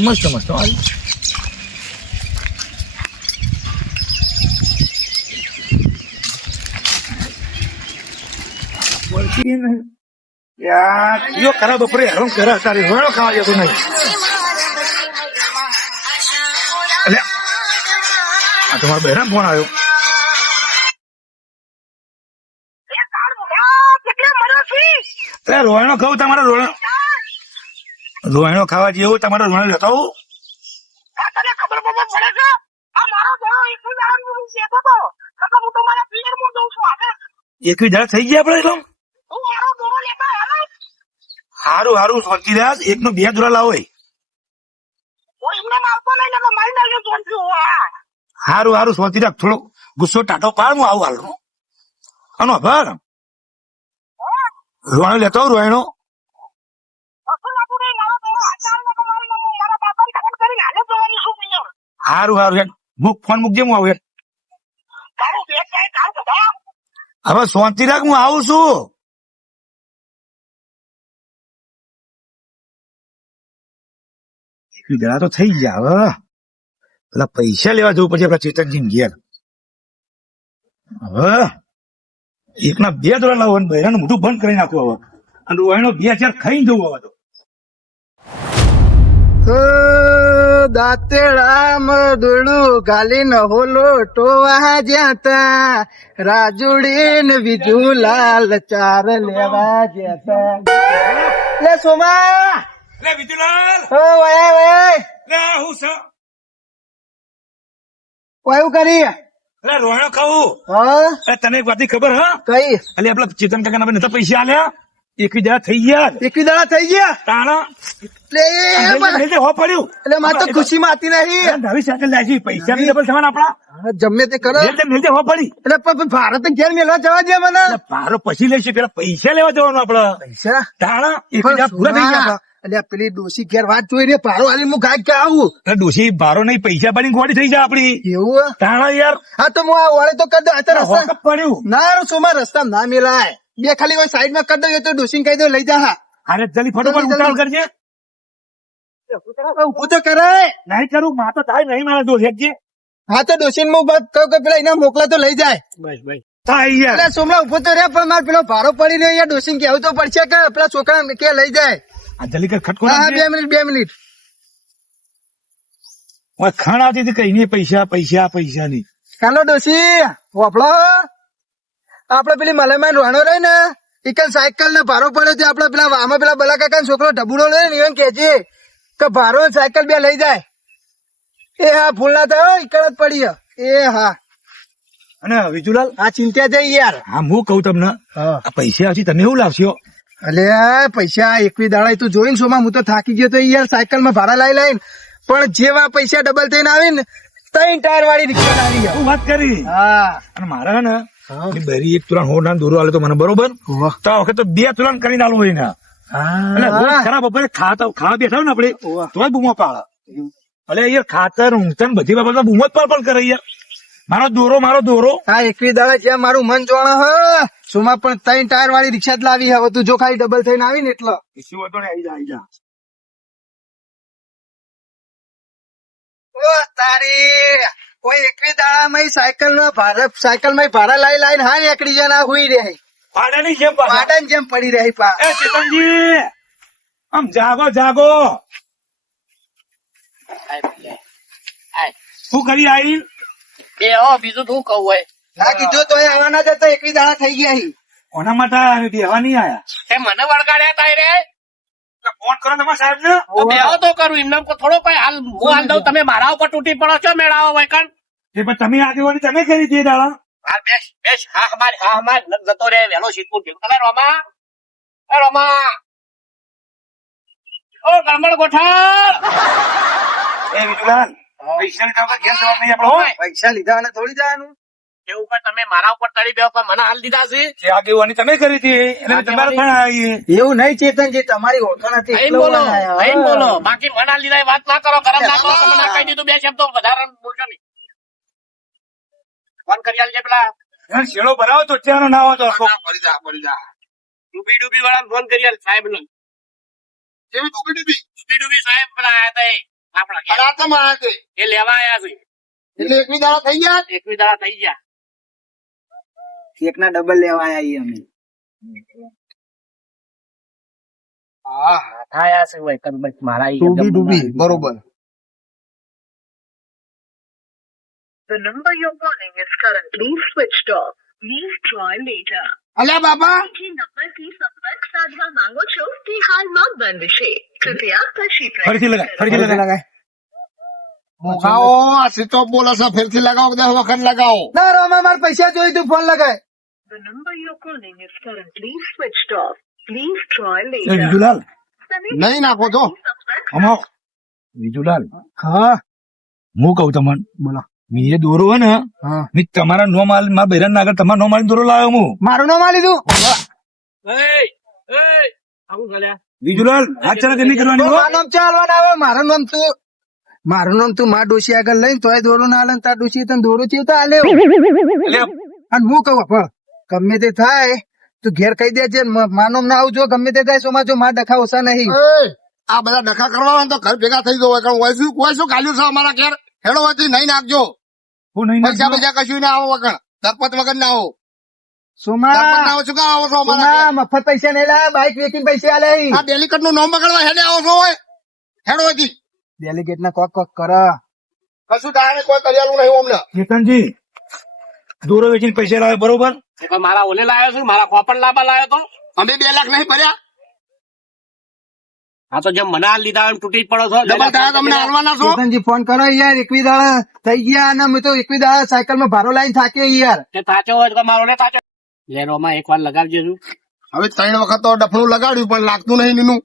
મસ્ત મસ્ત યો ખરાબ બપોરે હેરાન કરે તારે રોયણો ખાવા જતો નહીં. એટલે આ તમારો બહેરામ ફોન આવ્યો. રોયણો ખાવું તમારે રોયણો ખાવા જેવું તમારે રોયણો લેતો આવું. ખબર પડે છે આ મારો દોડો એકવી દાડા શેતો તો હું તો મારા પિયર માં જઉં છું આગળ. એકવી દાડા થઈ ગયા આપડે એકદમ હું મારો દોડો લેતા આવ્યો. હારું હારું શાંતિ રાખ. એક નો 2 દોરા લાવો. હું એમને આવતો નહીં ને મારી નાખ્યો ફોન છું. હારું હારું શાંતિ રાખ. થોડો ગુસ્સો ટાટો પાડ. હું આવું હાલ આનો ભર રોયણો લેતો આવું. રોયણો હારું હારું મૂક ફોન મૂકજે. હું આવું હવે શાંતિ રાખ. હું આવું છું. જરા તો થઈ ગયા. હવે પેલા પૈસા લેવા જવું પછી આપડા ચેતનજી ઘેર. હવે એક ના 2 દોરા લાવો અને બહેરાનું મોઢું બંધ કરી નાખવું હવે. અને રોયણો 2-4 ખાઈ જવું હવે તો. દાંતેડામ દોડું ગાલીને હોલો ટોવા જતા રાજુડી ને વિજુલાલ ચાર લેવા જતા. લે સોમા લે વિજુલાલ ઓ વય વય લે હું છે વયું કરી લે રોયણો ખાવું. હા તને એક વાતની ખબર? હા કઈ એટલે આપડા ચેતન કાકા નતા પૈસા આલ્યા. એકવી દાડા થઈ ગયા. એકવી દાડા થઈ ગયા તાણા એટલે હો પડ્યું. એટલે મારે તો ખુશી માં હતી નહીં. નવી સાયકલ લાગી. પૈસા બી ડબલ થવાના આપડા. જમે તે કરો મિલતે હો પડી. એટલે પણ ભારત ઘેર મેળવા જવા દે મને. પારો પછી લઈશું. પેલા પૈસા લેવા જવાનું આપડે. પૈસા તાણા એકવી દાડા પૂરા થઈ ગયા. એટલે પેલી ડોસી ઘેર વાત જોઈ ને પારો આલી હું ગાય કે આવું. ડોસી બારો નહીં પૈસા પડી ગોળી થઈ જાય આપડી. એવું તાણા યાર હા તો હું આ વાળે તો કરી દઉં. અત્યારે રસ્તા હોકપ પડ્યું. ના સોમા રસ્તા ના મેલાય. બે ખાલી કોઈ સાઈડ માં કરી દઉં તો ડોસી કહી દઉં લઈ જા. હા અરે જલ્દી ફટોફટ ઉતાવળ કરજે. ઉભું તો કરાય. નહીં કરું માં તો થાય નહીં. મારા દોષ એકજે. હા તો ડોસી ને હું કહું કે પેલા એના મોકલા તો લઈ જાય. બસ ભાઈ થાય યાર. એટલે સોમલા ઉભો તો રે પણ મારે પેલો ભારો પડી રહ્યો યાર. ડોસી કેવું તો પડશે કે પેલા છોકરા કે લઈ જાય. આ જલ્દી કર ખટકો. હા 2 મિનિટ ખાણ આવતી હતી કઈ નહીં. પૈસા ની. ચાલો ડોસી વાપડો. આપડે પેલી મલેમાન રોણો રહી ને ઈકન સાયકલ ને ભારો પડ્યો. આપડે પેલા આમાં પેલા બલા કાકા છોકરો ઢબુડો લે ને એને કેજે કે ભારો સાયકલ 2 લઈ જાય. એ હા ભૂલ ના થાય ઈકન જ પડી. એ હા અને વિજુલાલ આ ચિંતા જઈ યાર. હા હું કઉ તમને આ પૈસા આવશે તમે એવું લાવશો? અલે પૈસા એકવી દાડા તું જોઈને સોમાં હું તો થાકી ગયો તો યાર સાયકલ માં ભાડા લાઈને. પણ જેવા પૈસા ડબલ થઈને આવે ને 3 ટાયર વાળી રિક્ષા આવી ગયા. વાત કરી. હા અને મારા ને બરી 1 તુલાન હોના દોરો આલે તો મને બરોબર. તો આ વખત તો 2 તુલાન કરીને આલો હોય ને. એટલે રોજ ખરાબ બપોરે ખાવા બેઠા ને આપડે તોય બૂમો પાડે. એટલે યાર ખાતર ઊંઘતન બધી બાબત બૂમો જ પણ કરે યાર. મારો દોરો. હા એકવી દાડા જ્યાં મારું મન જોણે હ સુમા પણ 3 ટાયર વાળી રિક્ષા જ લાવી. હવે તું જો ખાલી ડબલ થઈને આવી ને એટલે શું હતો ને આવી જા. ઓ તારી કોઈ એકવી દાડા માં સાયકલ માં ભાડા લાઈને હા એકડી જણા હુઈ રહે. પાડાની જેમ પાડાની જેમ પડી રહી. એ ચેતનજી આમ જાગો. શું કરી આવી? બીજું શું કહું હોય. ના કીધું તો આવવાના જ હતા. એકવી દાડા થઈ ગયા. કોના માટે બેહવા નહીં આયા? મને વળગાડ્યા તા રે. ફોન કરો તમારા સાહેબ ને. બેહો તો કરું એમને થોડો કઈ હાલ હું હાલ દઉં. તમે મારા ઉપર તૂટી પડો છો મેળાવો વૈકણ. એ પણ તમે આગેવાની તમે કરી હતી દાડા. હા બેસ હા અમાર જતો રે વેલો શીખવું ભેગું. તમે રોમા ઓ ગરમડ ગોઠાળ. એ વિજુલાલ પૈસા લીધા વગર ઘેર જવાનું નહીં આપડે. હોય પૈસા લીધા અને થોડી જવાનું. એવું કઈ તમે મારા ઉપર તળી બેહો પણ મને હાલ દીધા છે. જે આગેવાની તમે કરી હતી એટલે તમારે પણ આવી. એવું નહીં ચેતનજી તમારી ઓળખાણ હતી આઈને બોલો બાકી મને હાલ દીધા વાત ના કરો. ગરમ ના કરો. તમે ના કહી દીધું 2 શબ્દો વધારે બોલજો નહીં. ફોન કરી આલજે પેલા શેડો બનાવો તો ત્યાંનો ના હોય તો પડી જા ડૂબી વાળા ફોન કરી આલ સાહેબ નો. ડૂબી સાહેબ પેલા આયા આપણા અને આ તો મારા છે એ લેવા આયા છે એટલે એકવી દાડા થઈ ગયા 21 દાડા થઈ ગયા. એક ના ડબલ લેવા આવીએ અમે. હા આયા છે ભાઈ કન બસ મારા ઈ ડૂબી બરોબર. The number you're calling is currently switched off. Please try later. અલ્યા બાપા જે નંબરથી સંપર્ક સાધવા માંગો છો તે હાલમાં બંધ છે. કૃપયા પછી ફરીથી લગાય ફરીથી લગાય મુખાઓ આ સીટો બોલે છે ફેરથી લગાવો 10 વખત લગાવો. ના રોમા મારે પૈસા જોઈ તું phone લગાય. The number you're calling is currently switched off. Please try A later. વિજુલાલ નહીં નાખો છો સંપર્ક અમાવ વિજુલાલ હા હું કહું તમને બોલો. મેં એ દોરો હોય ને હા મેં તમારા નો માલ માં બહેરાન ના આગળ તમારા નો માલ દોરો લાવ્યો હું મારું નામ આ લીધું. આવું ચાલ્યા વિજુલાલ હાથ ચલા નહીં કરવાની હો. મારું નામ ચાલવાના આવે મારું નામ તું માં ડોશી આગળ લઈને તોય દોરો ના હાલે ને તાર ડોશી તને દોરો ચીવતા હાલે. અલ્યા, અને હું કહું પણ ગમે તે થાય તું ઘેર કહી દેજે માનો ના આવજો ગમે તે થાય સોમાં જો માં ડખા ઓછા નહીં. એ, આ બધા ડખા કરવા હોય તો ઘર ભેગા થઈ જવો કારણ કોઈ શું ગાલ્યું છે અમારા ઘેર હેડો હોય નહીં નાખજો. હું નહીં પૈસા નાખતો. પૈસા કશું ના આવો વગર દરપત વગર ના આવો. સોમા દરપત ના આવો શું કામ આવો છો અમારા સોમા ઘેર? મફત પૈસા નહીં લા બાઈક વેચીને પૈસા આલે. આ ડેલિકેટ નું નામ બગાડવા હેડે આવો છો હોય હેડો હોય ડેલિગેટ ના કોક કોક કર. કશું ટાણે કોઈ કર્યાલું નહીં અમને. ચેતનજી દોરો વેચીને પૈસા લાવે બરોબર એ કોઈ મારા ઓલે લાવ્યો છું મારા કોપર લાંબા લાવ્યો તો અમે 2 લાખ નહીં ભર્યા. આ તો જેમ મને હાલ લીધા એમ તૂટી જ પડો છો ડબલ થયા તમને હાલવાના છો. ચેતનજી ફોન કરો યાર 21 દાડા થઈ ગયા અને મેં તો 21 દાડા સાયકલ માં ભારો લાઈન થાકે યાર. તે થાચો હોય તો મારો ને થાચો લેરોમાં એક વાર લગાવજે છું હવે 3 વખત તો ડફણું લગાડ્યું પણ લાગતું નહીં નીનું.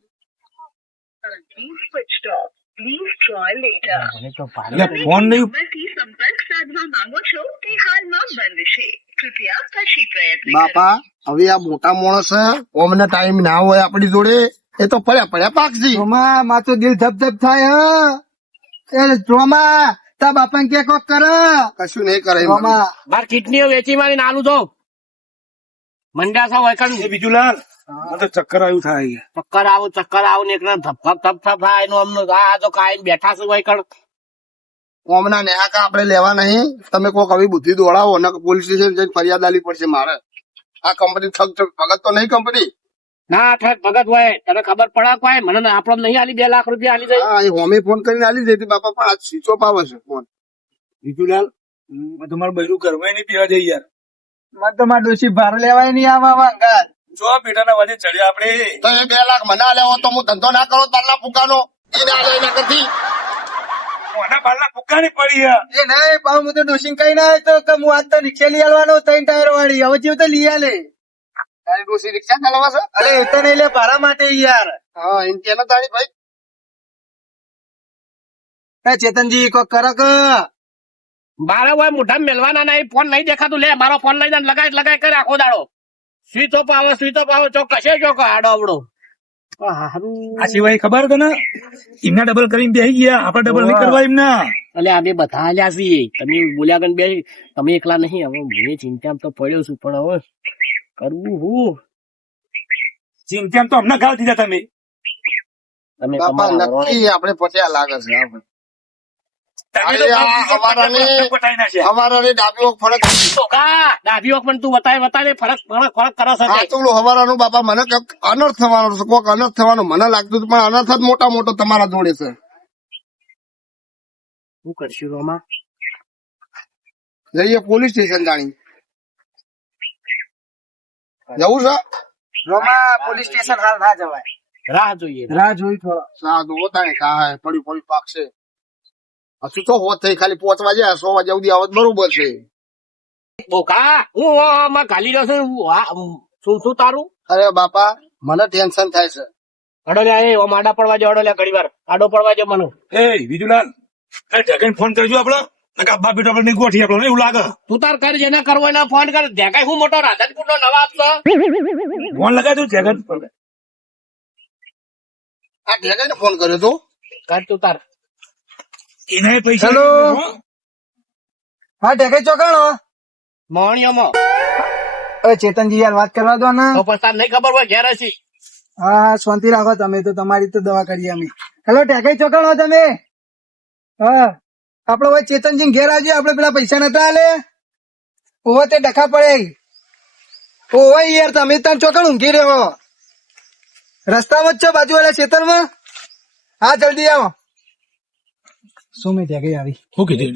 currently switched off. Please try later. એટલે ફોન નહીં નંબરથી સંપર્ક સાધવા માંગો છો તે હાલમાં બંધ છે. કૃપયા પછી પ્રયત્ન કરો. બાપા હવે આ મોટા માણસ છે ઓમને ટાઈમ ના હોય આપડી જોડે એ તો પડ્યા પાકજી. સોમા માં તો દિલ ધબ ધબ થાય હ. એ સોમા તા બાપા કે કોક કર. કશું નહીં કરે એમ. સોમા માર કિડનીઓ વેચી મારી નાલું તો મંડ્યા છો હોય કણ એ વિજુલાલ મને તો ચક્કર આવ્યું થાય ચક્કર આવું ને એકદમ ધપ થાય એનું અમને આ તો કાઈ બેઠા છે હોય કણ ઓમના નેહાકા આપણે લેવા નહીં. તમે કોક આવી બુદ્ધિ દોડાવો ને પોલીસ સ્ટેશન જઈને ફરિયાદ આલી પડશે મારે. આ કંપની ઠગ ભગત તો નહીં કંપની. ના ઠેક ભગત હોય તને ખબર પડે કોઈ મને આપડે નહીં આલી 2 લાખ રૂપિયા આલી જાય હા એ હોમે ફોન કરીને આલી દેતી બાપા પણ આ સ્વિચ ઓફ આવે છે ફોન. વિજુલાલ તમારું બૈરું કરવા નહીં પીવા જઈએ યાર મને તો મારા ડોશી ભારો લેવાય નહીં આવા અંગાર. જો પેટાના વાજે ચડ્યા આપણે તો એ 2 લાખ મને આલ્યા હોત તો હું ધંધો ના કરો બારના ફૂકાનો એને આલે એના કરતી. મોના બાલના ફૂક્કા નહીં પડી યાર. એ નહીં બાબુ હું તો ડોશી કઈ ના તો કે હું આજ તો રિક્ષા લઈ આલવાનો 3 ટાયર વાળી હવે જેવું તો લઈ આલે. તારી ડોસી રિક્ષા ચાલવા છે. અરે એ તો નહીં લે ભાડા માટે યાર. હા એમ કે ને તારી ભાઈ. એ ચેતનજી કોક કરો કે. મારા હોય મોઢા મેલવાના નહીં ફોન નહીં દેખાતું લે મારો ફોન લઈ જાય લગાય કરે આખો દાડો સ્વિચ ઓફ આવે ચોક કશે જો આડો આવડો આ સિવાય ખબર તને એમના ડબલ કરીને બેસી ગયા આપણે ડબલ નહીં કરવા એમના એટલે અમે બધા આલ્યા છીએ તમે બોલ્યા ગણ બે તમે એકલા નહીં હવે મને ચિંતા તો પડ્યો છું પણ હવે કરવું હું ચિંતા તો અમને ગાળ દીધા તમે તમે બાપા તમારા નક્કી આપણે પટ્યા લાગે છે આપણે. તમે તો અરે આ અમારાની- પટાઈ નાખ્યા. અમારાની ડાબી ઓખ ફરક ડાબી વખત પણ તું બતાવે ફરક કરો છો તે. સાચું હવારાનું બાપા મને કંઈક અનર્થ થવાનો છે કોઈક અનર્થ થવાનું મને લાગતું હતું પણ અનર્થ જ મોટો તમારા જોડે છે. શું કરશું રોમા જઈએ પોલીસ સ્ટેશન જાણી જવું છે. રોમા પોલીસ સ્ટેશન હાલ ના જવાય. રાહ જોઈએ રાહ જોઈ થોડો. સાદું હોતા કાય પડી પાકશે. હજુ તો હોત થઈ ખાલી 5 વાગે 100 વાગ્યા સુધી આવત બરોબર છે. બોકા હું આમાં ગાલી રહ્યો છું શું તારું અરે બાપા મને ટેન્શન થાય છે. અડો લે એ ઓમ આડા પડવા જો અડો લે ઘડી વાર આડો પડવા જો મને એ વિજુલાલ જગન ફોન કરજો આપડે અબ્બા બેટા આપણે નહીં ગોઠી આપડે એવું લાગે તું તાર કર જેને કરવો એના ફોન કર દેખાય હું મોટો રાધનપુર નો નવાબ છો ફોન લગાવ્યો જગન આ ઢેગાઈને ફોન કર્યો તો કર તું તાર એને પૈસા હેલો. હા ઢેકે ચોકાણો. મોહણીઓમાં ચેતનજી યાર વાત કરવા દો ને. તો પછી તાર નહીં ખબર હોય ઘેર હશી હા શાંતિ રાખો તમે તો તમારી તો દવા કરીએ અમે. હેલો ઢેકે ચોકાણો તમે. હા આપડે હવે ચેતનજી ઘેર આવજો, આપડે પેલા પૈસા નતા આલે ઓવે તે ડખા પડે. ઓવે યાર તમે ત્યાં ચોકડ ઊંઘી રહ્યો રસ્તામાં જ છો બાજુવાળા ખેતરમાં. હા જલ્દી આવો. શું મેં ત્યાં ગઈ આવી શું કીધું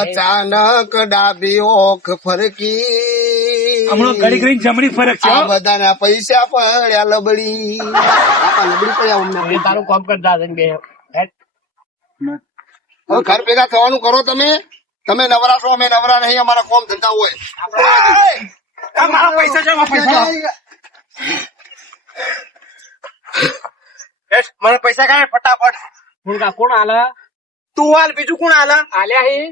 અચાનક ડાબી ઓખ ફરકી, હમણાં ઘડી ઘડી જમણી ફરક છે આ હો. બધાના પૈસા પડ્યા લબડી. બાપા લબડી પડ્યા અમને. એ તારું કામ કરતા હશે ને બે હેડ. હવે ઘર ભેગા થવાનું કરો તમે. તમે નવરા છો, અમે નવરા નહીં. અમારા કોમ ધંધા હોય. આ મારા પૈસા છે, મારા પૈસા. મને પૈસા કાઢ ફટાફટ. કોણ હાલે તું હાલ, બીજું કોણ હાલ? આલ્યા હી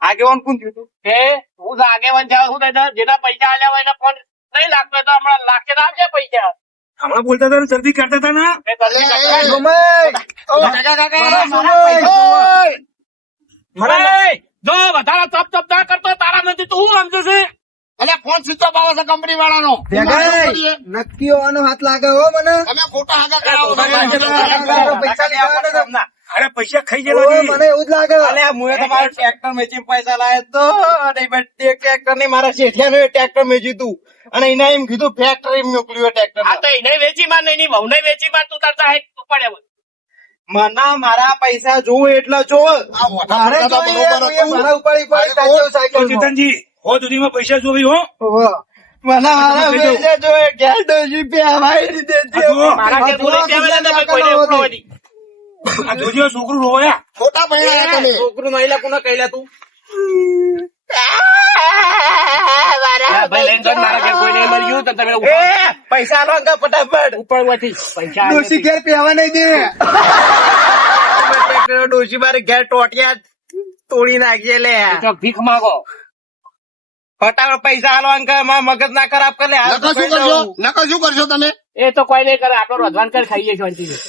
આગેવાન કોણ થયું તું? એ હું તો આગેવાન જાઉં છું દાદા. જેના પૈસા આલ્યા હોય એને ફોન નહીં લાગતો હોય તો હમણાં લાગશે તો આપજે પૈસા. હમણાં બોલતા હતા ને, જલ્દી કરતા હતા ને. એ જલ્દી કરજો. એ, જો વધારે ચપ ચપ ના કરતો તારા નથી તું શું સમજુ છે? અને ફોન સ્વિચ ઓફ આવે છે કંપની વાળાનો. નક્કી હોવાનો હાથ લાગે હો મને. તમે ખોટા આગા કરાવો છો. પૈસા લેવાના અરે પૈસા ખાઈ તો ગયેલા મને એવું જ લાગે. મુએ તમારો ટ્રેક્ટર મેચીને પૈસા લાયા તો અને બે ટ્રેક્ટર ની મારા શેઠિયાનું ટ્રેક્ટર મેચ્યું તું અને એને એમ કીધું ફેક્ટરી મોકલ્યું ટ્રેક્ટર. આ તો એને વેચી માર ને એની વહુ ને વેચી માર તું તાર સાહેબ તું પડે બોલ. મને મારા પૈસા જોવું એટલે જોવે. આ મોટા મારે મોટા તો જોઈએ, બરોબર હું હતું. મારા ઉપાડી ઉપાડી તાજો સાયકલમાં. ચેતનજી હો સુધીમાં પૈસા જોવી હો. ઓહો. મને મારા પૈસા જોવે. ઘેર ડોશી પહેવાઈ દેજે. આ જુઓ, મારા ઘેર બોલી દેવાના તમે કોઈને ઉપડવા નહીં. આ જોજો છોકરું રોયા. ખોટા પૈણા તમે. છોકરું નહીં લાગુ ના કઈલા તું. હા, ભાઈ લઈને જો ને મારા ઘેર કોઈ નહીં મર્યું તો તમે એ પૈસા આલો અંકા ફટાફટ. ઉપરવાથી પૈસા આલે ડોશી ઘેર પહેવા નહીં દે. ડોશી મારે ઘેર ટોટિયા તોડી નાખીએ લે. તો ભીખ માંગો. ફટાફટ પૈસા આલો અંકા મારા મગજ ના ખરાબ કરે. હાલ નકર શું કરશો? નકર શું કરશો તમે? એ તો કોઈ નહીં કરે આપડે રોધવાન કરી ખાઈએ શાંતિથી.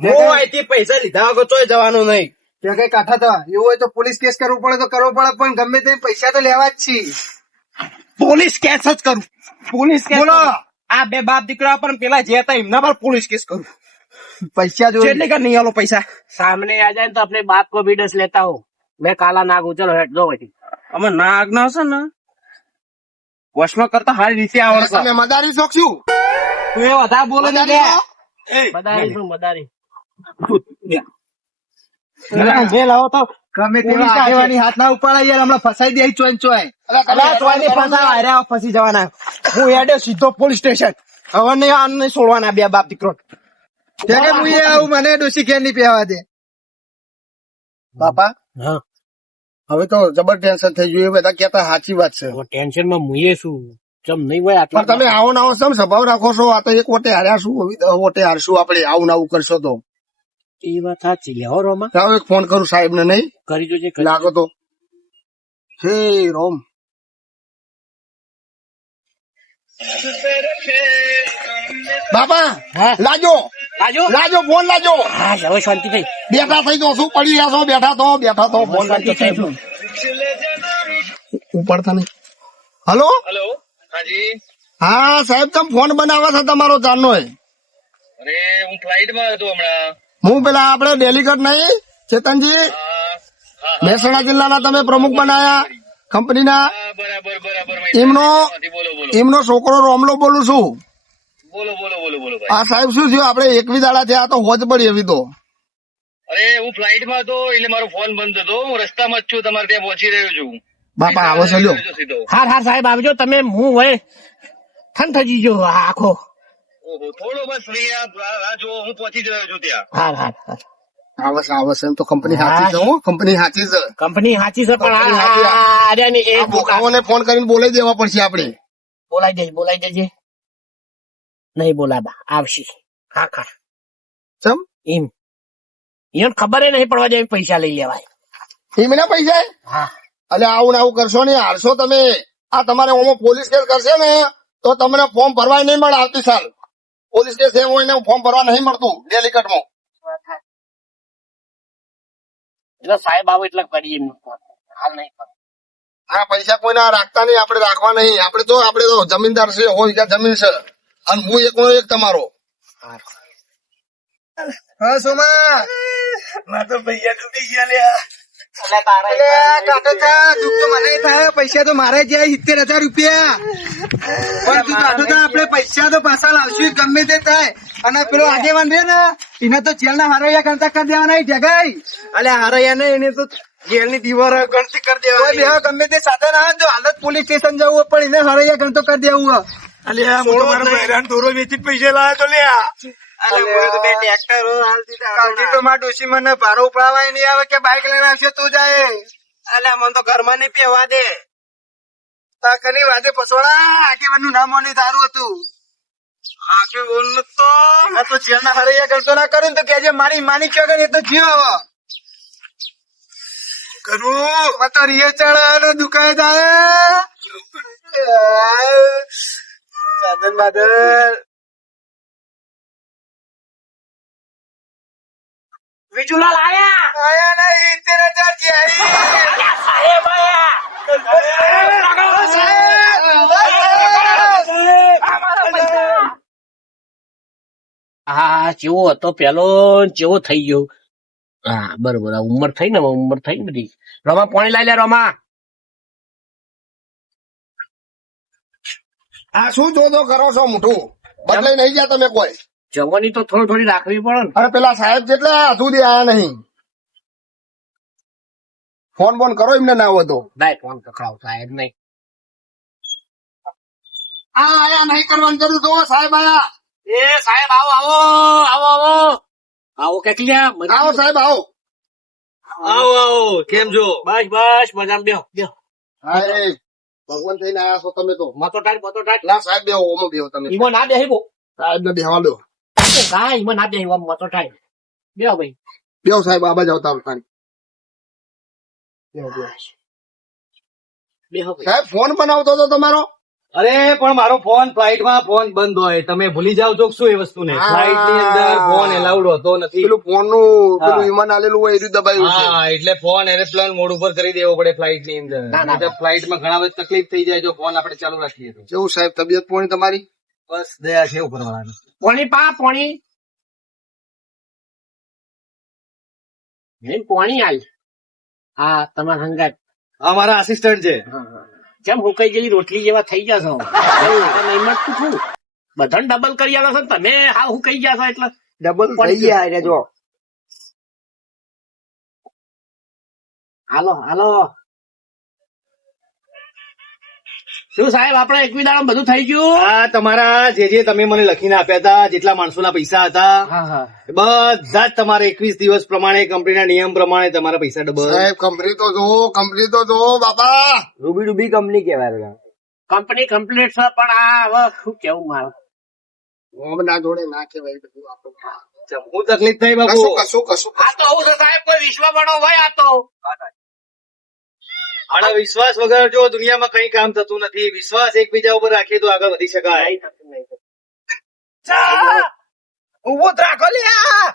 હું અહીંથી પૈસા લીધા વગર ચોય જવાનું નહીં. ત્યાં કઈ કાઠા થવા એવું હોય તો પોલીસ કેસ કરવું પડે તો કરવો પડે, પણ ગમે તે પૈસા તો લેવા જ છીએ. પોલીસ કેસ જ કરું. પોલીસ કેસ બોલો. કરું. આ બે બાપ દીકરા પર પેલા જે હતા એમના પર પોલીસ કેસ કરું. પૈસા જોઈએ. જેટલી કર નહીં આલો પૈસા. सामने आ जाए तो अपने बाप को भी डस लेता हूँ. मैं काला नाग हूँ. चलो हेट दो वही. અમે નાગ ના હશે ને વશમાં કરતા સારી રીતે આવડશે. તમે મદારી શોખશું? તું એ વધારે બોલે છે મદારી લે. શોખ? मदारी શું મદારી. જે લાવો તો ગમે તેવી આગેવાની હાથ ના ઉપાડાય યાર, હમણાં ફસાઈ દે ચોય ચોય. અલા ચોયની ફસાવા હાર્યા ફસી જવાના. હું હેડ્યો સીધો પોલીસ સ્ટેશન. હવે નહીં આ નહીં છોડવાના બે બાપ દીકરો. ત્યાં કે હું એ આવું, મને ડોશી ઘેર નહીં પહેવા દે. બાપા હા હવે તો જબર ટેન્શન થઈ ગયું. એ બધા કેતા સાચી વાત છે. ટેન્શન માં મુએ શું ચમ નહીં હોય પણ આટલા. તમે આવો ના આવો સમ સ્વભાવ રાખો છો. આ તો એક વોટે હાર્યા શું, હવે 10 વોટે હારશું આપણે. આવું ના આવું કરશો તો. એ વાત સાચી લે હો રોમા. ચાલો એક ફોન કરું સાહેબ ને. નહીં કરી જોજે કરી લાગો તો. હે રોમ. બાપા હા. લાજો લાજો. લાજો ફોન લાજો. હા હવે શાંતિ થઈ. બેઠા થઈ તો શું પડી રહ્યા છો? બેઠા તો ફોન લાજો સાહેબ. ઉપાડતા નહીં. હલો हेलो हाँ जी હા સાહેબ તમે ફોન બનાવે છે તમારો ચારનો. अरे હું ફ્લાઇટ માં હતો હમણાં. હું પેલા આપણે ડેલિગેટ નહીં ચેતનજી હા, હા, મહેસાણા જિલ્લાના તમે પ્રમુખ બનાયા કંપનીના. હા, બરાબર બરાબર એમનો- બોલો બોલો એમનો છોકરો રોમલો બોલું છું. બોલો બોલો બોલો બોલો ભાઈ. આ સાહેબ શું થયું, આપણે 21 દાડા થયા તો હોજ પડી એવી તો. અરે હું ફ્લાઇટ માં હતો એટલે મારો ફોન બંધ હતો. હું રસ્તામાં જ છું, તમારે ત્યાં પહોંચી રહ્યો છું. બાપા આવો છે લ્યો. સીધો. હાર હાર સાહેબ આવજો તમે. હું હોય ઠંડ થઈ ગયો આખો. ઓહો થોડો બસ રાહ જો, હું પહોંચી જ રહ્યો છું ત્યાં. હાર હાર હાર. આવે છે એમ તો કંપની સાચી છે. હો કંપની સાચી છે. કંપની સાચી છે પણ કંપની સાચી. આર્યાની આ એક બોકાઓને ફોન કરીને બોલાવી દેવા પડશે આપણે. બોલાઈ દેજે. નહીં બોલાબા આવશે. હા ખા ચમ એમ એને ખબર નહીં પડવા જાય પૈસા લઈ લેવાય. એમના પૈસા હા એટલે આવું ને આવું કરશો ને હારશો તમે. આ તમારે ઓમાં પોલીસ કેસ કરશે ને તો તમને ફોર્મ ભરવા નહીં મળે. આવતી સાલ પોલીસ કેસ એમ હોય ને ફોર્મ ભરવા નહીં મળતું ડેલિકેટમાં. એટલે સાહેબ આવો એટલે કરીએ એમનું ફોન. હાલ નહીં પણ આ પૈસા કોઈના રાખતા નહીં, આપણે રાખવા નહીં. આપણે તો જમીનદાર છે, હોય કે જમીન છે. અને હું એકનો એક તમારો. હા સોમા ના તો પૈસા તૂટી ગયા લ્યા. અલે કાકા દુઃખ તો મને થાય, પૈસા તો મારે જાય 70,000 રૂપિયા. પણ તું કાઢો તો આપણે પૈસા તો પાછા લાવશું ગમે તે થાય. અને પેલો આગેવાન રે ને એને તો જેલ ના હારૈયા ગણતા કરી દેવાના જગાઈ. અલે હારૈયા ને એને તો જેલ ની દીવારો ગણતી કરી કોઈ દેવાની. બે ગમે તે સાધન આવે તો હાલત પોલીસ સ્ટેશન જવું પણ એને હારૈયા ગણતો કરી દેવું. અલ્યા હું તો મારો બૈરાન ઢોરો વેચી પૈસા લાવ્યો તો લ્યા. અલે મને તો બે ટ્રેક્ટર હાલ દીધા. કાલથી તો મારા ડોશી મને ભારો ઉપડાવાય નહીં આવે કે બાઈક લઈને આવશે તું જાય. અલે મને તો ઘરમાં નહીં પહેવા દે. કની વાજે પછોડા આગેવાન નું નામ મોની તારું હતું. આખે બોલ તો આ તો જેલ ના હારૈયા ગણતો ના કરું ને તો કેજે મારી માની ચોગન એ તો જીવ હવે કરું આ તો રીએ ચડાવવાનો દુકાને જાય સાધન બાદલ વિજુલાલ આયા આયા નહીં 70,000 છે સાહેબ આયા હા જેવો હતો પેલો જેવો થઈ ગયો. હા બરોબર આ ઉંમર થઈ ને બધી. રમા પાણી લાવી લે રમા. આ શું જો કરો છો મોટું બદલાઈ નહીં ગયા તમે કોઈ? જવાની તો થોડી રાખવી પડે ને. અરે પેલા સાહેબ જેટલા સુધી આયા નહીં. ફોન બોન કરો એમને ના હોય તો. લાય ફોન કકડાવ સાહેબ નહીં. આ આયા નહીં કરવાનું કર્યું તો સાહેબ આયા. એ સાહેબ આવો કેટલી આવો સાહેબ આવો. કેમ છો? બસ મજામાં બેહો હા એ ભગવાન થઈને આયા છો તમે તો. મતો ટાટ ના સાહેબ બેહો ઓમો બેહો તમે. ઈમો ના બેહી બો સાહેબ ને બેહવા દો. હા ઈમો ના બેહી મતો ટાટ બેહો ભાઈ. બેહો સાહેબ આ બાજુ આવતા આવતા. બેહો બેહો. બેહો ભાઈ. સાહેબ ફોન બનાવતો હતો તમારો. અરે પણ મારો ફોન ફ્લાઇટમાં ફોન બંધ હોય તમે ભૂલી જાવ છો શું એ વસ્તુને? હા. ફ્લાઇટ ની અંદર ફોન એલાઉડ હોતો નથી. પેલું ફોન નું પેલું હા. વિમાન આલેલું હોય એ દબાયું છે. હા એટલે ફોન એરોપ્લેન મોડ ઉપર કરી દેવો પડે ફ્લાઇટ ની અંદર. ના. ફ્લાઇટ માં ઘણા બધા તકલીફ થઈ જાય જો ફોન આપણે ચાલુ રાખીએ તો. કેવું સાહેબ તબિયત પોણી તમારી? બસ દયા છે ઉપરવાળાની. પાણી પાણી આલ. હા તમારા હંગાત આ મારા આસિસ્ટન્ટ છે. કેમ હુકાઈ ગયેલી રોટલી જેવા થઈ ગયા છો? નહીં મળતું છું બધાને ડબલ કરી આલો છો ને તમે હા હુકાઈ ગયા છો એટલે ડબલ થઈ ગયા એટલે જો. હાલો શું સાહેબ આપણે 21 દાડા બધું થઈ ગયું? આ તમારા જે તમે મને લખીને આપ્યા હતા જેટલા માણસોના પૈસા હતા હા બધા જ તમારે 21 દિવસ પ્રમાણે કંપનીના નિયમ પ્રમાણે તમારા પૈસા ડબલ. સાહેબ કંપની તો જો બાપા. રૂબી ડૂબી કંપની કહેવાય. કંપની કમ્પ્લીટ છે પણ આ હવે શું કેવું મારે ના જોડે ના કહેવાય બધું આપણું. હું તકલીફ થઈ બાબુ. કશું આ તો આવું છે સાહેબ કોઈ વિશ્વ બનો હોય આ તો આના વિશ્વાસ વગર જો દુનિયામાં કઈ કામ થતું નથી. વિશ્વાસ એકબીજા ઉપર રાખીએ તો આગળ વધી શકાય. ઉભો જ રાખો લ્યા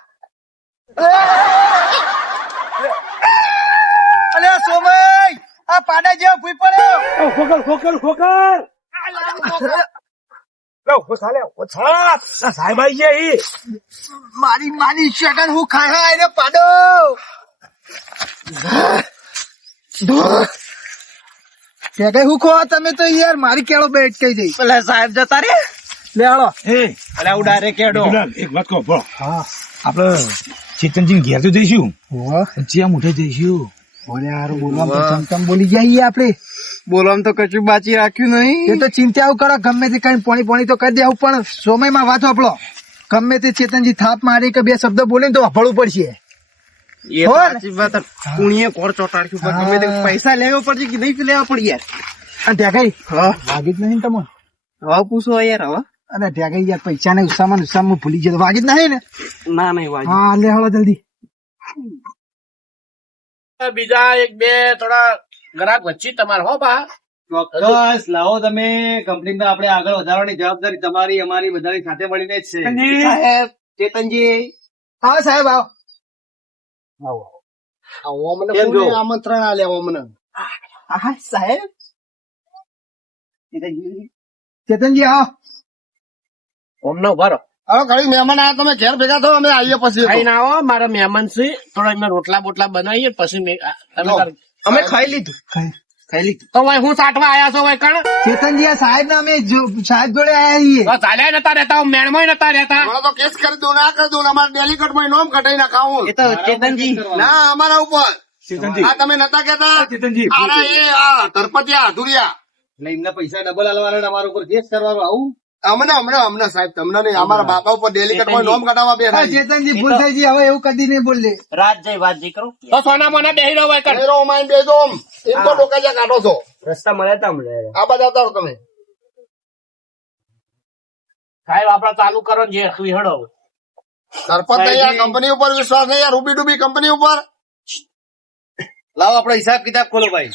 અલે સોમય આ પાડા જેવો ભૂઈ પડ્યો સાહેબ આઈ ગયા ઈ. મારી સેકન્ડ હું ખાય એને પાડો સેકન્ડ હું ખો તમે તો યાર મારી કેળો બેટ કઈ જઈ પેલા સાહેબ જતા રે લે હાલો એટલે હું ડાયરેક્ટ કેડો. વિજુલાલ, એક વાત કહો બોલો. આપડે ચેતનજી ઘેર તો જઈશું જ્યાં મોઢે જઈશું. બોલી જઈએ આપડે બોલવામાં તો કશું બાકી રાખ્યું નહીં. એ તો ચિંતા આવું કરો ગમે તે કઈ પોણી તો કરી દેવું પણ સમયમાં વાત આપણો ગમે તે ચેતનજી થાપ મારી કે બે શબ્દ બોલે ને તો વાપરવું પડશે. એ હો ને? સાચી વાત. કુણીએ કોર ચોટાડ્યું પણ ગમે તે પૈસા લેવા પડશે કે નહીં લેવા પડે યાર. અને ઢેકાઈ વાગી જ નહીં ને તમને હવે પૂછો યાર હવે. અને ઢેકાઈ યાર પૈસા ને ઉત્સાહમાં ભૂલી જતો વાગી જ નહીં ને ના નહીં વાજી. હા લે હળો જલ્દી બીજા એક બે થોડા ગ્રાહક વચ્ચે તમારે હો બા ચોક્કસ લાવો તમે. કંપનીમાં આપણે આગળ વધારવાની જવાબદારી તમારી અમારી બધાની સાથે મળીને જ છે. સાહેબ ચેતનજી હા સાહેબ આવો અમને કેમ છો? કોને આમંત્રણ આલ્યા અમને? હા સાહેબ ચેતનજી આવો ઓમનો ઉભા રહો. હવે ઘડી મહેમાન આવ્યા તમે ઘેર ભેગા થો, અમે આવીએ પછી. ખાઈ ના આવો, મારા મહેમાન છે, થોડા અમે રોટલા બોટલા બનાવીએ પછી તમે તાર- અમે ખાઈ લીધું ખાઈ લીધું. તો ભાઈ હું સાટવા આયા છો ભાઈ કણ ચેતનજી આ સાહેબ ના અમે સાહેબ જોડે આયા છીએ. તો ચાલ્યા નતા રહેતા, મેળમાં નતા રહેતા. હમણાં તો કેસ કરી દઉં, ના કરી દઉં, અમારા ડેલિકેટ માં નોમ કઢાઈ નાખાવું. એ તો ચેતનજી ના, અમારા ઉપર ચેતનજી આ તમે નતા કેતા? ચેતનજી અરે એ આ ધરપતિયા અધુરિયા એટલે એમના પૈસા ડબલ આલવાના અમારા ઉપર કેસ કરવાનો આવું. અમને સાહેબ તમને નહીં, અમારા બાપા ઉપર ડેલિકેટ માં નોમ કઢાવવા બેઠા હા, છીએ. ચેતનજી ભૂલ થઈ ગઈ, હવે એવું કદી નહીં બોલે. રાત જઈ કરો તો સોના મોના બેહી રહો ભાઈ કણ. બેરો માઈન બેજો, એમ તો ડોકાજા કાઢો છો. રસ્તા મળ્યા તા અમને. આ બધા આવતા રહો તમે. સાહેબ આપડે ચાલુ કરો ને જે હતું એ હડો. ધરપત નહીં, આ કંપની ઉપર વિશ્વાસ નહીં, આ રૂબી ડૂબી કંપની ઉપર. લાવો આપણો હિસાબ કિતાબ ખોલો ભાઈ.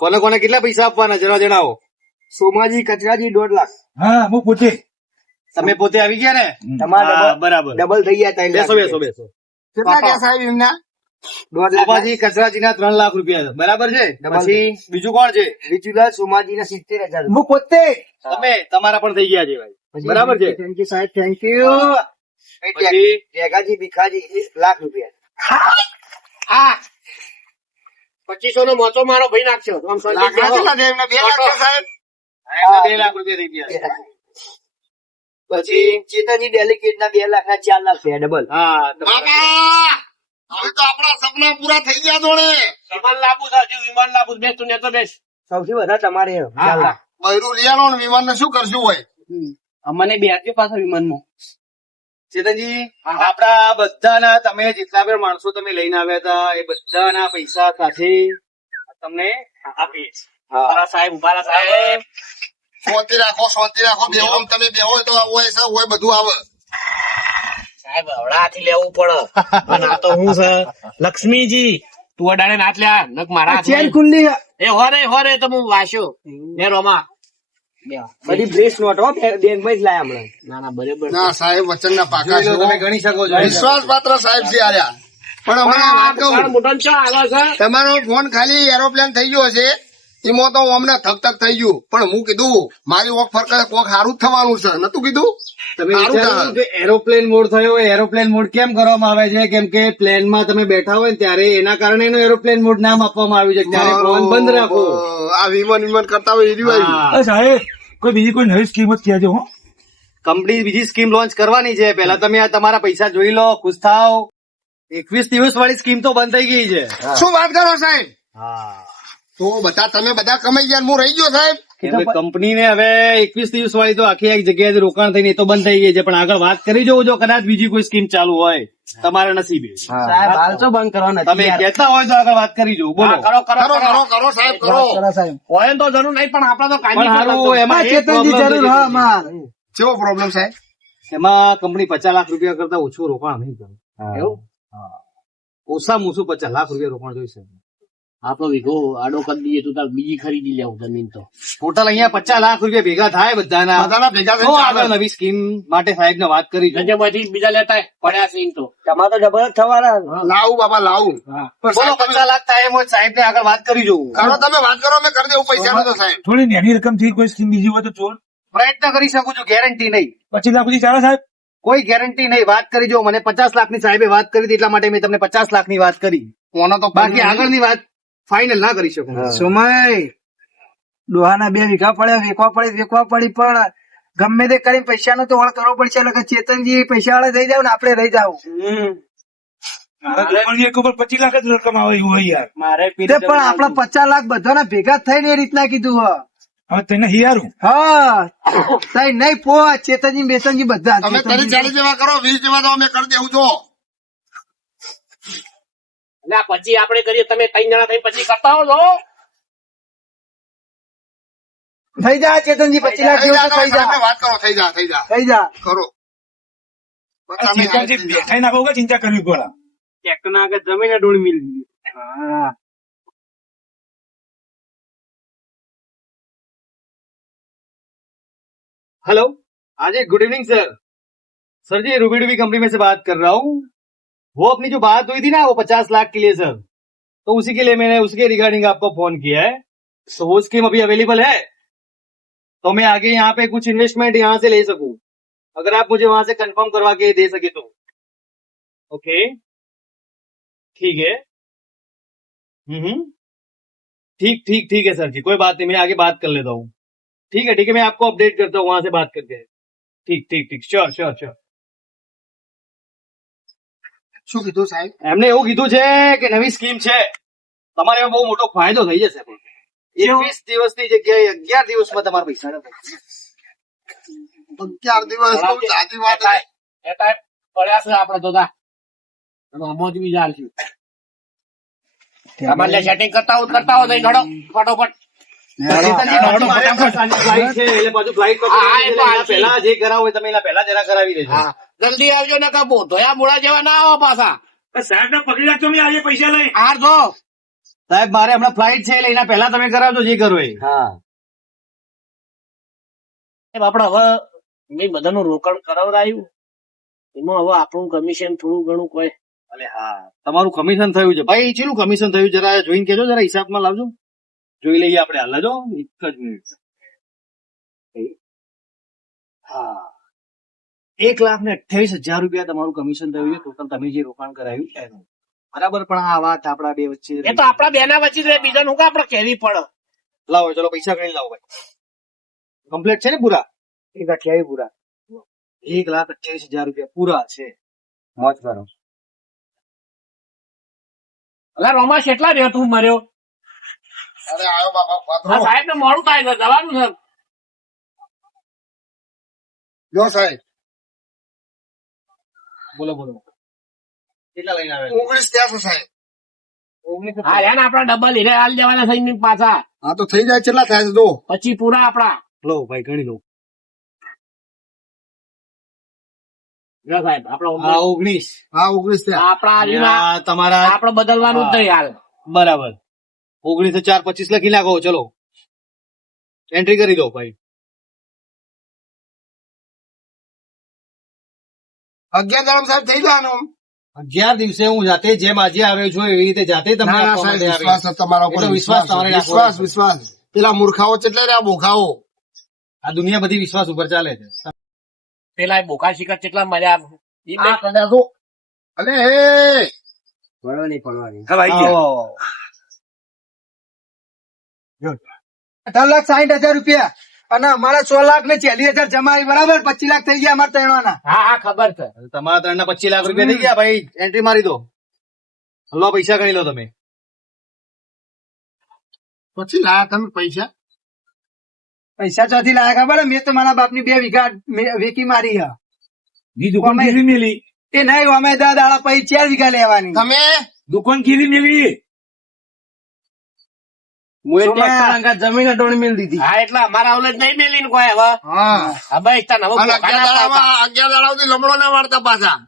કોને કોને કેટલા પૈસા આપવાના જરા જણાવો. સોમાજી કચરાજી 1.5 લાખ. હા હું પોતે તમે પોતે આવી ગયા ને? તમારા હા, બરાબર. ડબલ થઈ ગયા 3 બેસો બેસો બેસો. કેટલા ગયા સાહેબ એમના? 1.5 લાખ. સોમાજી કચરાજીના 3 લાખ રૂપિયા બરાબર છે. પછી બીજું કોણ છે? બીજું સોમાજી ના 70,000. હું પોતે. તમે તમારા પણ થઈ ગયા છે ભાઈ. બરાબર છે. થેન્ક યુ સાહેબ, થેન્ક યુ. પછી ભેગાજી ભીખાજી 1 લાખ રૂપિયા. હા 2500 નો મોચો મારો ભાઈ નાખશો તો આમ શાંતિ લાકડા બેહો. કેટલા છે એમના? 2 લાખ છે સાહેબ. એમના 2 લાખ રૂપિયા થઈ ગયા. પછી ચેતનજી ડેલિકેટ ના 2 લાખ ના 4 લાખ થયા ડબલ. હા બાબા, હવે તો આપણા સપના પૂરા થઈ ગયા જોડે. વિમાન લાવવું છે, હજુ વિમાન લાવવું છે. બેસ તું ને તો બેસ. સૌથી વધારે તમારે 4 લાખ. બૈરું લિયાનો ને વિમાન ને શું કરશું હોય? અમને બેસજો પાછા વિમાનમાં. ચેતનજી આપડા બધાના તમે જેટલા પણ માણસો તમે લઈને આવ્યા હતા એ બધાના પૈસા સાથે તમને આપીશ. મારા સાહેબ ઉભા રહો સાહેબ. શાંતિ રાખો, શાંતિ રાખો. બેહો ને તમે બેહો તો હોય છે, હોય બધું આવે. સાહેબ હવડાથી લેવું પડે. અને આ તો હું છે લક્ષ્મીજી, તું અડાડે નાચ લ્યા નક મારા ચેન હાથમાં. ખુલ્લી. એ હોરે તો હું વાસ્યો ને રોમા. બધી બ્રેસ નોટ હો, બેંક માં જ લાયા હમણાં. ના ના બરાબર. ના સાહેબ વચન ના પાકા જોઈ લો, છો. તમે ગણી શકો છો. વિશ્વાસ પાત્ર સાહેબ છે આર્યા. પણ હમણાં વાત કહું, મોટો ચા આવે છે. તમારો ફોન ખાલી એરોપ્લેન થઈ ગયો હશે, એમાં તો અમને થક થઈ ગયું. પણ હું કીધું મારી વોક ફરક કોક સારું જ થવાનું છે, નતું કીધું? તમે સારું વિચાર્યું થાય. કે એરોપ્લેન મોડ થયો એરોપ્લેન મોડ કેમ કરવામાં આવે છે? કેમ કે પ્લેનમાં તમે બેઠા હોય ને ત્યારે એના કારણે એનું એરોપ્લેન મોડ નામ આપવામાં આવ્યું છે. ત્યારે ફોન બંધ રાખો. આ વિમાન કરતા હોય એરી હોય. હા. અરે સાહેબ કોઈ બીજી કોઈ નવી સ્કીમ જ કહેજો હો. કંપની બીજી સ્કીમ લોન્ચ કરવાની છે. પહેલા તમે આ તમારા પૈસા જોઈ લો, ખુશ થાવ. 21 દિવસ વાળી સ્કીમ તો બંધ થઈ ગઈ છે. શું વાત કરો સાહેબ? હા. તો તમે બધા કમાઈ ગયા ને હું રહી ગયો સાહેબ. કેમ કે કંપનીને હવે 21 દિવસ વાળી તો આખી એક જગ્યાએ રોકાણ થઈને એ તો બંધ થઈ ગઈ છે. પણ આગળ વાત કરી જોવું જો કદાચ બીજી કોઈ સ્કીમ ચાલુ હોય તમારા નસીબે. સાહેબ હાલ તો બંધ કરવાના. તમે કહેતા હોય તો આગળ વાત કરી જોવું. બોલો. હા, કરો કરો કરો કરો. કરો કરો સાહેબ કરો. સાહેબ હોય તો જરૂર નહીં પણ આપડે તો પણ કાયમી હારું એમાં એક ચેતનજી problem જરૂર છે. હા માર. કેવો પ્રોબ્લેમ સાહેબ? એમાં કંપની 50 લાખ રૂપિયા કરતા ઓછું રોકાણ નહીં કરે. એવું? ઓછામાં ઓછું 50 લાખ રૂપિયા રોકાણ જોઈશે. આપડો વીઘો આડો કરી દઈએ તો તાર બીજી ખરીદી લેવું જમીન તો. ટોટલ અહીંયા 50 લાખ રૂપિયા ભેગા થાય બધાના. બધાના ભેગા તો થઈને આગળ ચાલે. નવી સ્કીમ માટે સાહેબ ને વાત કરી ગજબ માંથી બીજા લેતા પડ્યા છે એમ તો. તમારે તો ડબલ જ થવાના. લાવું બાબા લાવું. હા. પણ બોલો સાહેબ તમે 50 લાખ થાય એમ હોય સાહેબ ને આગળ વાત કરી જોવું. કરો, તમે વાત કરો, અમે કરી દેવું પૈસા તો સાહેબ. થોડી નાની રકમ થી કોઈ સ્કીમ બીજી હોય તો ચોર પ્રયત્ન કરી શકું છું, ગેરંટી નહીં. 25 લાખ સુધી ચાલે સાહેબ. કોઈ ગેરંટી નહીં. વાત કરી જો મને 50 લાખની સાહેબે વાત કરી હતી એટલા માટે મેં તમને 50 લાખની વાત કરી. કોનો તો બાકી આગળની વાત ફાઇનલ ના કરી શકું. સમય ડોહાના 2 વીઘા પડ્યા, વેચવા પડી પણ ગમે તે કરીને પૈસાનો તો વળ કરવો પડશે. એટલે કે ચેતનજી પૈસા વાળા થઈ જાવ ને આપડે રહી જાવ. પણ એક ઉપર 25 લાખ જ રકમ આવે એવું હોય યાર. તે પણ આપડા 50 લાખ બધાના ભેગા થઈને એ રીતના કીધું હ. હવે તેને હિયારું હા સાહેબ નહીં પો ચેતનજી બેતનજી બધા તમે કરી 40 જેવા કરો, 20 જેવા તો અમે કરી દેવું છો. એટલે આ પછી આપણે કરીએ તમે 3 જણા થઈ પછી કરતા હો છો. થઈ જા ચેતનજી 25 લાખ જેવું તો થઈ જા. સાહેબને વાત કરો, થઈ જા થઈ જા. કરો. તમે ચિંતાજી બેઠાઈ નાખો કે ચિંતા કરવી પડે. ટ્રેક્ટર ના આગળ જમીને ડોળ મિલ. हेलो हाँ जी गुड इवनिंग सर जी रूबी डूबी कंपनी में से बात कर रहा हूँ. वो अपनी जो बात हुई थी ना वो 50 लाख के लिए सर, तो उसी के लिए मैंने उसके रिगार्डिंग आपको फोन किया है. तो वो स्कीम अभी अवेलेबल है, तो मैं आगे यहाँ पे कुछ इन्वेस्टमेंट यहाँ से ले सकूं, अगर आप मुझे वहां से कंफर्म करवा के दे सके तो। ओके, ठीक है। ठीक ठीक ठीक है सर जी, कोई बात नहीं, मैं आगे बात कर लेता हूँ। ठीक है ठीक है, मैं आपको अपडेट करता हूँ वहां से बात करके। ठीक ठीक ठीक, શ્યોર શ્યોર શ્યોર। શું કીધું સાહેબ? એમને એવું કીધું છે કે નવી સ્કીમ છે, તમારે એમાં બહુ મોટો ફાયદો થઈ જશે। 21 દિવસની જગ્યાએ 11 દિવસમાં તમારા પૈસા ડબલ। 11 દિવસ તો સાચી વાત છે. એટા પડ્યા છે આપડે તો તા આમાં જ બીજા આલશું તમારે સેટિંગ કરતા હો તો ઘડો ફટોફટ ફ્લાઇટ છે એટલે પાછું ફ્લાઇટ પહેલા જે કરાવો હોય તમે એના પહેલા જરા કરાવી દેજો। હા જલ્દી આવજો ને કા ધોયા મૂળા જેવા ના આવો પાછા સાહેબ ને પકડી રાખજો, મેં આજે પૈસા લઈ હાર જો સાહેબ મારે હમણાં ફ્લાઇટ છે એટલે એના પહેલા તમે કરાવજો જે કરો એ। હા આપડે હવે મેં બધાનું રોકાણ કરાવડાયું એમાં હવે આપણું કમિશન થોડું ઘણું કોઈ અલે હા, તમારું કમિશન થયું છે ભાઈ, ચેલું કમિશન થયું જરા જોઈને કેજો, જરા હિસાબમાં લાવજો, જોઈ લઈએ આપણે હાલ જો એક જ મિનિટ। હા, 1,28,000 રૂપિયા તમારું કમિશન થયું છે ટોટલ, તમે જે રોકાણ કરાયું એનું, બરાબર। પણ આ વાત આપણા બે વચ્ચે, એ તો આપડા બેના વચ્ચે જ રહે, બીજાનું કા આપડે કેવી પડે। લાવો ચલો પૈસા ગણી લાવો ભાઈ, કમ્પ્લીટ છે ને પૂરા? 1,28,000 પૂરા, 1,28,000 રૂપિયા પૂરા છે, મોજ કરો। અલા રોમાશ એટલા રહ્યો તું મર્યો? અરે આવ્યો બાપા હા સાહેબ ને મોડું થાય છે, જવાનું છે। જો સાહેબ બોલો બોલો, કેટલા લઈને આવે? 19 ત્યાં છે સાહેબ। હા યાર આપડા ડબલ હીરે હાલ દેવાના થઈ પાછા, હા તો થઈ જાય, કેટલા થાય છે જો? પછી પૂરા આપડા લો ભાઈ ગણી લો। જો સાહેબ આપડે હા 19, હા 19 ત્યાં આપડા હાલીમાં તમારા આપડે બદલવાનું જ નહીં હાલ। બરાબર, 19 4 25 લખી નાખો, ચલો એન્ટ્રી કરી દો ભાઈ। 11 દાડા સાહેબ થઈ જવાનું। 11 દિવસે હું જાતે જેમ આજે આવ્યો છું એવી રીતે જાતે તમને ના ના આપવા સાહેબ, માટે વિશ્વાસ આવ્યો. છે તમારા ઉપર, એટલો વિશ્વાસ તમારે રાખવો વિશ્વાસ છે. વિશ્વાસ પેલા મૂર્ખાઓ કેટલે રહ્યા બોખાઓ? આ દુનિયા બધી વિશ્વાસ ઉપર ચાલે છે। પેલા એ બોકા શિખર કેટલા મજા ઈ બે આ કદાચ તો અલે હે હવે આવી આવો, ગયા. આવો, આવો. 18,60,000 રૂપિયા અને અમારા 6,40,000 જમા આવી, બરાબર? 25 લાખ થઈ ગયા અમારા ત્રણના। હા હા ખબર છે। તમારા 3 ના 25 લાખ રૂપિયા થઈ ગયા ભાઈ, એન્ટ્રી મારી દો, લો પૈસા ગણી લો તમે। પછી લાયા તમે પૈસા? પૈસા ચોથી લાયા ખબર હે? મેં તો મારા બાપની 2 વીઘા વેકી મારી હે। ની દુકાન કેવી મેલી? એ નહીં, અમે 10 દાડા પછી 4 વીઘા લેવાની। તમે દુકાન કેવી મેલી? હા એટલે અમારા ઓલે જ નહીં મેલી ને કોઈ હવે હા હા ભાઈ તને હવે અને બોકા ના 11 પાડતા. દાડામાં 11 દાડાથી લમડો ના વાળતા પાછા।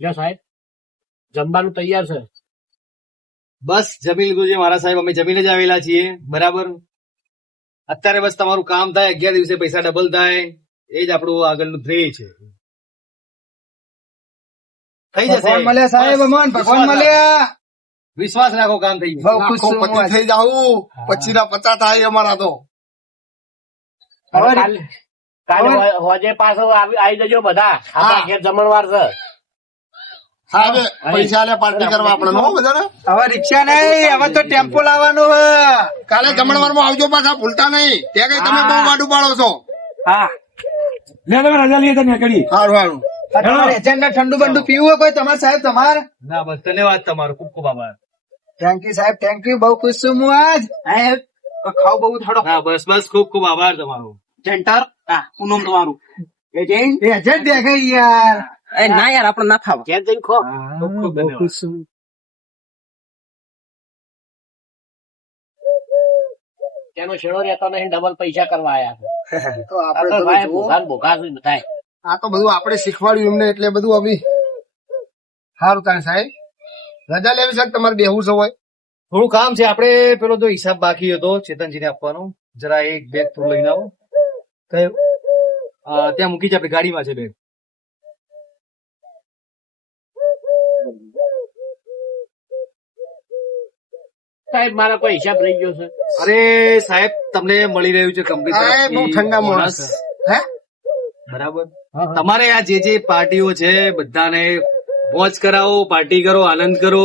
લ્યો સાહેબ જમવાનું તૈયાર છે। બસ જમી લીધું છે મારા સાહેબ, અમે જમીને જ આવેલા છીએ, બરાબર। અત્યારે બસ તમારું કામ થાય, 11 દિવસે પૈસા ડબલ થાય, એ જ આપણું આગળનું ધ્યેય છે। થઈ જશે, ભગવાન મળ્યા સાહેબ, બસ, અમન ભગવાન વિશ્વાસ રાખો. મળ્યા। વિશ્વાસ રાખો, કામ થઈ જશે। બહુ ખુશ આખો છું હું પતિ આજ। થઈ જાવું, 25 ના 50 થાય અમારા તો। હવે કાલે હોજે પાછો આવી જજો બધા, આપણા ઘેર જમણવાર છે। સાહેબ પૈસા લે પાર્ટી કરવા આપણે નો બધાને। હવે રિક્ષા નહીં, હવે તો ટેમ્પો લાવવાનું હે। કાલે જમણવારમાં આવજો પાછા, ભૂલતા નહીં। ત્યાં કઈ તમે બહુ વાડું પાડો છો। હા લે તમે રજા લઈએ તમે કરી. સારું સારું તમારે એજન્ટ ને ઠંડુ બંડુ પીવું હોય કોઈ તમારે સાહેબ? તમારે ના બસ ધન્યવાદ તમારો, ખૂબ ખૂબ આભાર। થેન્ક યુ સાહેબ, થેન્ક યુ, બહુ ખુશ છું હું આજ। ખાવ બહુ થોડો હા બસ બસ, ખૂબ ખૂબ આભાર તમારો। સેન્ટર પૂનમ તમારું એજન્ટ દેખાય યાર। ના યાર આપડે ના ફાવે, ઘેર જઈને ખો। ખૂબ ખૂબ ધન્યવાદ। તેનો છેડો રહેતો નહીં, ડબલ પૈસા કરવા આયા છે। તો આ આપણે તો બધું ભાઈ જુઓ. ભૂખા ને ભૂખા છે બધાય। આ તો બધું આપણે શીખવાડ્યું એમને, એટલે બધું અભી સારું તારે સાહેબ રજા લેવી છે કે તમારે બેહવું છે હોય? થોડું કામ છે, આપણે પેલો જો હિસાબ બાકી હતો ચેતનજીને આપવાનો, જરા એક બેગ થોડું લઈને આવો। કયો? ત્યાં મૂકી છે, આપણી ગાડીમાં છે બેગ। સાહેબ મારા કોઈ હિસાબ રહી ગયો છે. અરે સાહેબ તમને મળી રહ્યું છે કંપની આ એ બહુ ઠંડા માણસ હે બરાબર. તમારે આ જે પાર્ટીઓ છે બધાને મોજ કરાવો, પાર્ટી કરો, આનંદ કરો,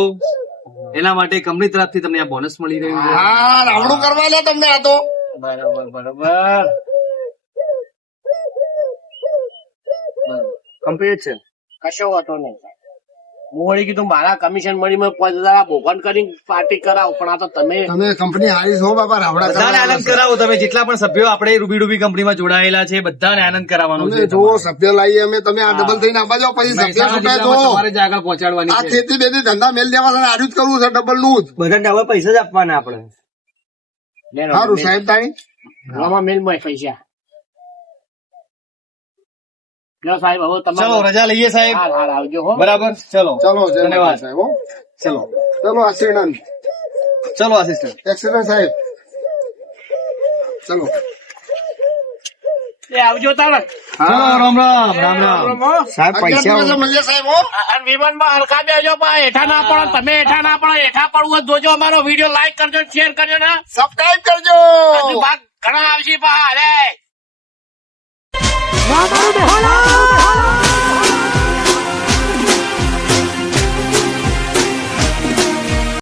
એના માટે કંપની તરફથી તમને આ બોનસ મળી રહ્યું છે. હા રાવડું કરવા લે તમને આ તો બરાબર બરાબર કમ્પ્લીટ છે. કશો વાતો નહીં. હું વળી કીધું મારા કમિશન મળી મેં 5,000 ભોગન કરીને પાર્ટી કરાવો, પણ આ તો તમે તમે કંપની હારી છો બાપા રાવડા બધાને કરવા આનંદ કરાવો. તમે જેટલા પણ સભ્યો આપણે રૂબી ડુબી કંપનીમાં જોડાયેલા છે બધાને આનંદ કરાવવાનો છે. તમે જો સભ્ય લાવીએ અમે તમે આ ડબલ થઈને આવવા જાઓ પછી સભ્ય મહેસાણા છૂટાય જિલ્લામાં તો તમારે જ આગળ પહોંચાડવાની આ છે. ખેતી બેતી ધંધા મેલ દેવા છે આર્યું જ કરવું છે ડબલ નું જ બધા ડબલ પૈસા જ આપવાના આપણે. સારું સાહેબ તાઈ આમાં મેલ માં પૈસા લો સાહેબ હવે ચલો તમારે રજા લઈએ સાહેબ. હાલ હાલ આવજો હો. બરાબર ચલો ચલો જય ધન્યવાદ. માતા સાહેબ હો. ચલો ચલો એક્સિડન્ટ ચલો આસિસ્ટન્ટ. એક્સિડન્ટ સાહેબ ચલો એ આવજો તારે ચલો રામ રામ રામ રામ. સાહેબ પૈસા મળીએ સાહેબ હો વિમાન માં હલકા દેજો પણ હેઠા ના પડો. તમે હેઠા ના પડો. હેઠા પડવું હોય તો જોજો. અમારો વિડીયો લાઈક કરજો, શેર કરજો ને સબસ્ક્રાઇબ કરજો હજુ